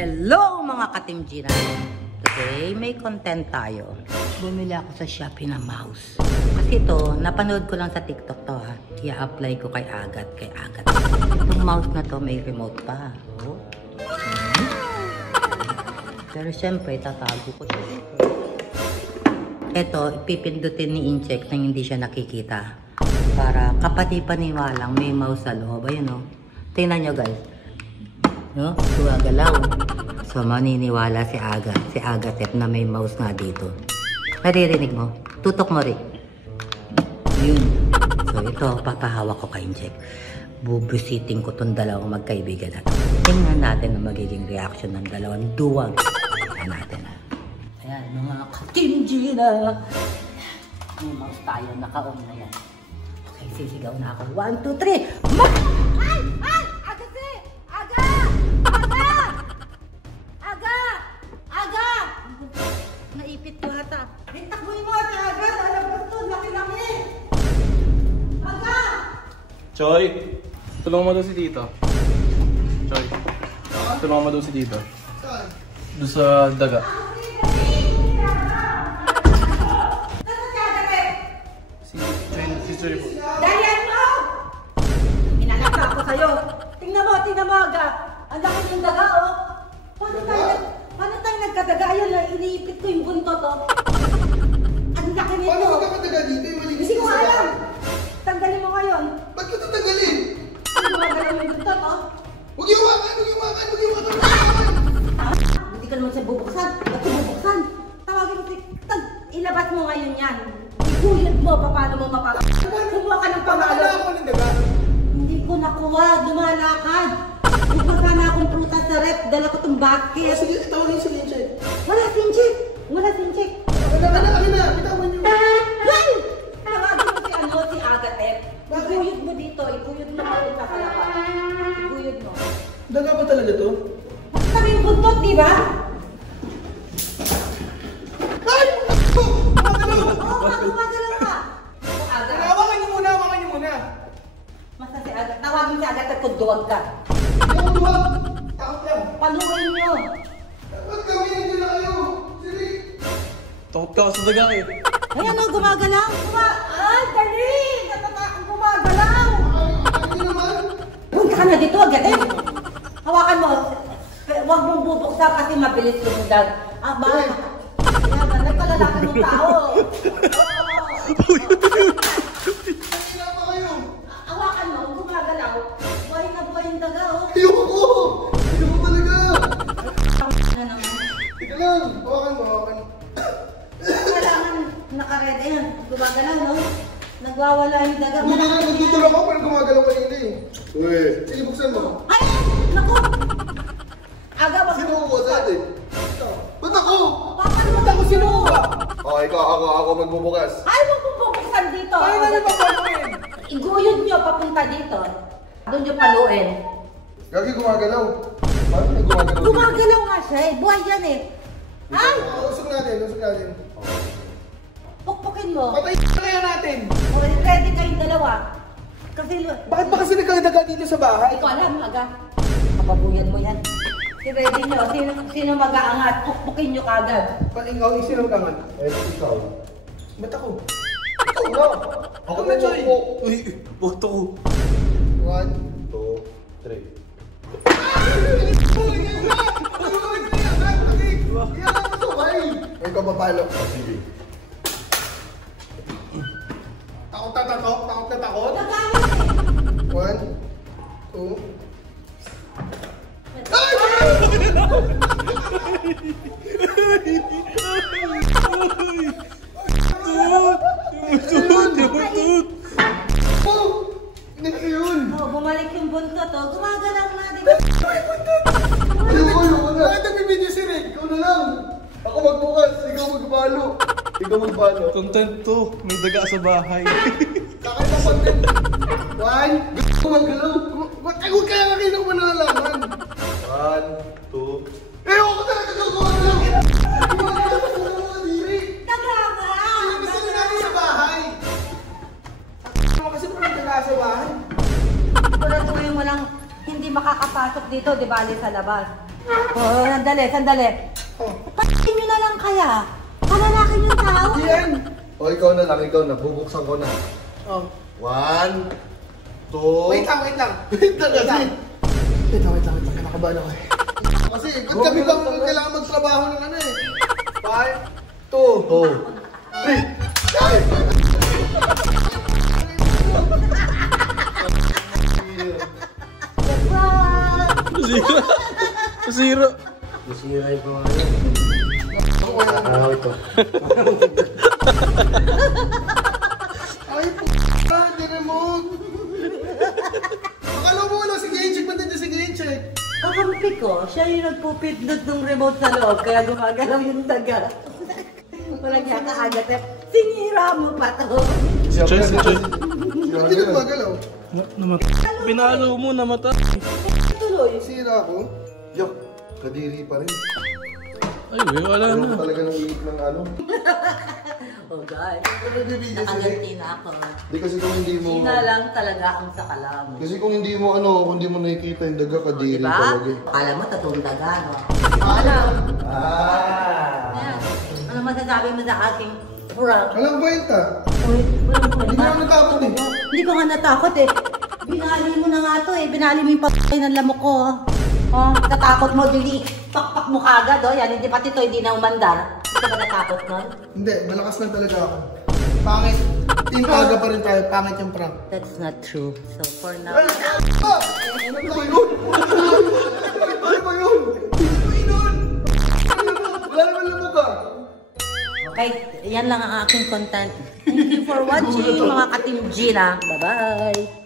Hello mga katimjira! Today may content tayo. Bumili ako sa Shopee ng mouse. Kasi ito, napanood ko lang sa TikTok to ha. I-apply ko kay Agat. Itong mouse na to may remote pa. Oh. Pero syempre, tatago ko siya dito. Ito, ipipindutin ni Incheck na hindi siya nakikita. Para kapati-paniwalang may mouse sa loob. Ayun o. Tingnan nyo guys. No? Gumagalaw. So, maniniwala si Agatep na may mouse nga dito. Naririnig mo? Tutok mo rin. Yun. So, ito, papahawak ko kay Incheck. Bubusiting ko itong dalawang magkaibigan natin. Tingnan natin ang magiging reaction ng dalawang duwag. Tingnan natin. Ayan, mga katimjira. May mouse tayo, naka-on na yan. Okay, sisigaw na ako. 1, 2, 3. Ay! Ay! Naipit ko hata. Takbuhin mo ate agad. Alam ko ito. Laki-laki. Aga! Choy! Tulungan mo doon si Tito. Choy. Tulungan mo doon si Tito. Saan? Doon sa daga. Si Choy po. Dalian mo! Inalaka ako sa'yo. Tingnan mo aga. Ang laki ng daga oh. Paano tayo nagkadaga? Ayun lang, iniipit ko yung buntot oh. Ang laki nito. Paano magkakadaga dito? Hindi ko alam. Tanggalin mo ngayon. Ba't ko tatanggalin? Gumagalaw yung buntot oh. Huwag yung wakan! Hindi ka naman siya bubuksan. Ba't siya bubuksan? Tawagin mo si... Ilabas mo ngayon yan. Iguyod mo, paano mo mapapag... Kumuha ka ng pamalo. Paano ako ng daga? Hindi ko nakuha. Dumalakad. Bumaka na akong prutas sa rep. Dala ko itong bucket. Sige, tawagin si Linche. Wala si Incheck. Akin na. Bitawan niyo. Yan! Tawagin mo si Agatep. Iguyod mo dito. Iguyod mo sa kalapa. Iguyod mo. Daga ba talaga to? Basta yung buntot, di ba? Ay! Gumagalaw ka. Aga. Hawakan niyo muna. Basta si Agatep. Tawagin si Agatep kung duwag ka. Yung duwag. Takot lang. Paluin nyo. Ba't kami hindi na kayo? Sige. Takot ka sa daga eh. Ayan o, gumagalaw. Ay, dali! Natatakang gumagalaw. Hindi naman. Punta ka na dito, Agatep. Hawakan mo. Huwag mong bubuksan kasi mabilis lumudag. Ba? Ayan, nagkalalakan ng tao. Kanina pa kayo. Hawakan mo, gumagalaw. Buhay na buhay yung daga, oh. Ayoko talaga. Ano naman? Tika lang. Hawakan mo. Kailangan nakaredy yan. Gumagalaw, no? Nagwawala yung daga. Hindi na nagtutulak ako pero gumagalaw kanina eh. Uy. Sige, buksan mo. Ay! Naku! Aga, wag Sino ko sa atin? Ba't ako? Ba't ako sino? Oh, ako magbubukas. Ay, wag mong bubuksan dito. Ay, ano ba paluin? Iguyod nyo papunta dito. Doon nyo paluin. Gagi gumagalaw. Paano may gumagalaw? Gumagalaw nga siya eh. Buhay yan eh. Ay! Usok natin. Pukpukin mo. Patay na natin. O, ready kayong dalawa. Kasi... Bakit ba kasi nagkadaga dito sa bahay? Ikaw alam, Aga. Kapabuyan mo yan. I-ready nyo. Sino mag-aangat? Pukpukin nyo kagad. Ikaw, sino tangan? Ikaw. Ba't ako? Ikaw na. Ako na, Choy. Uy, boto ko. 1, 2, 3. Ay, kapapalo. Sige. Takot na takot. Nag-aangat eh. 1, 2. Hindi ko yun. Oh, bumalik yung buntot oh. Gumagalaw na, di ba? Ayoko na. Bakit nagbibideo si Rick? Ikaw na lang. Ako magbukas. Ikaw magbalo. Content to. May daga sa bahay. Kakay na content. 1. Gumagalaw. Huwag kaya nga kayo na nalaman. 1, 2. Ayoko talaga gumagalaw. Gumagalaw sa diri. Nagagalaw! Gusto nyo natin sa bahay. Kasi pa nagdaga sa bahay. Siguraduhin mo lang hindi makakapasok dito, di bali sa labas. Oh, sandali. Oh. Patin nyo na lang kaya. Palalakin yung tao. Yan! O, ikaw na lang, ikaw na. Bubuksan ko na. Oh. 1, 2... Wait lang. Wait lang kasi. Wait lang. Kinakabahan ako eh. Kasi, ba't kami bang kailangan magtrabaho ng ano eh? 5, 2, 3. Zero. Masira yung pangalan. Araw ito. Ay, p***a! Hindi remote! Akala mo wala si Gaincheck. Ba't nandiyan si Gaincheck? Kakampi ko, siya yung nagpupindot ng remote sa loob, kaya gumagalaw yung daga. Walang niya kaagat eh. Sinira mo pa to. Choy. Hindi ka gumagalaw. Pinalo mo, namata. Tuloy. Sira ako. Yak, kadiri pa rin. Ay, wala Ayaw na. ko talaga ng iit ng ano. Oh God, Nagbibigay sa'yo. nakaganti na ako. Di kasi kung hindi mo... Sina lang talaga ang sakalam. Kasi kung hindi mo kung hindi mo nakikita yung daga, kadiri Diba? talaga. Akala mo totoong daga, no? Ano? Ayan. Ano masasabi mo sa aking prank? Walang kwenta. Uy, walang kwenta. Hindi mo natakot eh. Hindi ko nga natakot eh. Binali mo na nga to eh. Binali mo yung patay ng lamok ko. Oh, natakot mo, dili. Pakpak mo kagad, oh. Yan, hindi pati to, hindi na umandar. Hindi ka ba natakot nun? Hindi, malakas lang talaga ako. Pangit. Team Aga pa rin tayo. Pangit yung prank. That's not true. So for now... Ano ba yun? Ano ba yun? Wala naman lamok ka. Okay, yan lang ang aking content. Thank you for watching, mga ka-Team Gina. Bye-bye!